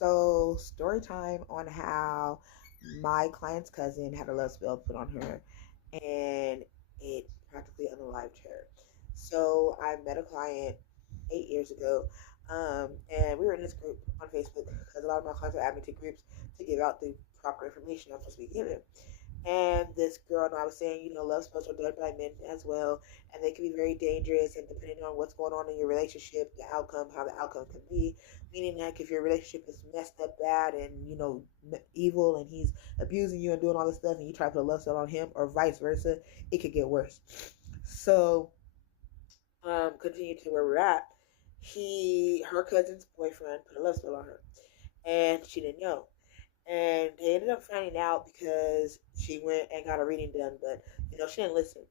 So, story time on how my client's cousin had a love spell put on her and it practically unalived her. So, I met a client 8 years ago, and we were in this group on Facebook because a lot of my clients are adding me to groups to give out the proper information I'm supposed to be giving. And this girl, and I was saying, love spells are done by men as well, and they can be very dangerous. And depending on what's going on in your relationship, the outcome, how the outcome can be, meaning like if your relationship is messed up bad and evil, and he's abusing you and doing all this stuff, and you try to put a love spell on him, or vice versa, it could get worse. So, continue to where we're at. Her cousin's boyfriend, put a love spell on her, and she didn't know. And they ended up finding out because she went and got a reading done, but she didn't listen.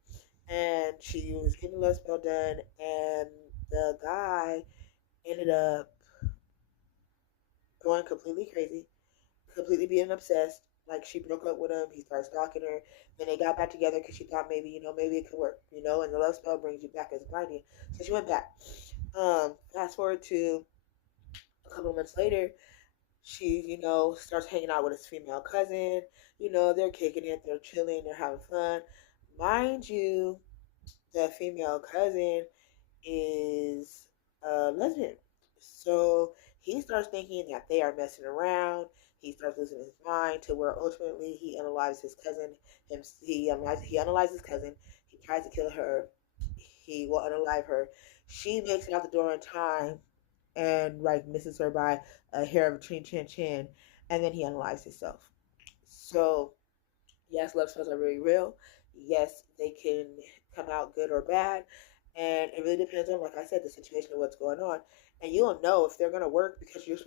And she was getting a love spell done, and the guy ended up going completely crazy, completely being obsessed. Like, she broke up with him, he started stalking her. Then they got back together because she thought maybe, maybe it could work, and the love spell brings you back as a guardian. So she went back. Fast forward to a couple of months later, she, starts hanging out with his female cousin. They're kicking it, they're chilling, they're having fun. Mind you, the female cousin is a lesbian. So he starts thinking that they are messing around. He starts losing his mind to where ultimately he unalives his cousin. He unalives his cousin. He tries to kill her. He will unalive her. She makes it out the door in time and like misses her by a hair of a chin, and then he unalives himself. So yes, love spells are very real. Yes, they can come out good or bad, and it really depends on, like I said, the situation of what's going on. And you'll know if they're gonna work because you're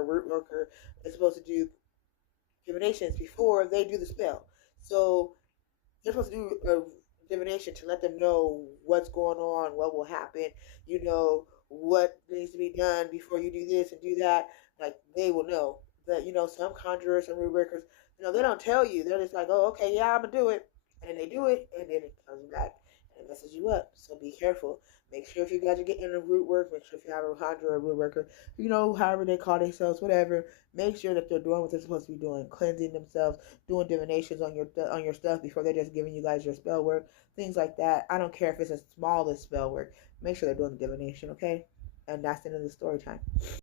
a root worker that's supposed to do divinations before they do the spell. So they're supposed to do a divination to let them know what's going on, what will happen, what needs to be done before you do this and do that. Like, they will know. That some conjurers and root workers, they don't tell you. They're just like, oh, okay, yeah, I'm gonna do it, and then they do it, and then it comes back and it messes you up. So be careful. Make sure if you guys are getting a root work, make sure if you have a conjurer or root worker, however they call themselves, whatever. Make sure that they're doing what they're supposed to be doing, cleansing themselves, doing divinations on your stuff before they're just giving you guys your spell work, things like that. I don't care if it's as small as spell work. Make sure they're doing the divination, okay? And that's the end of the story time.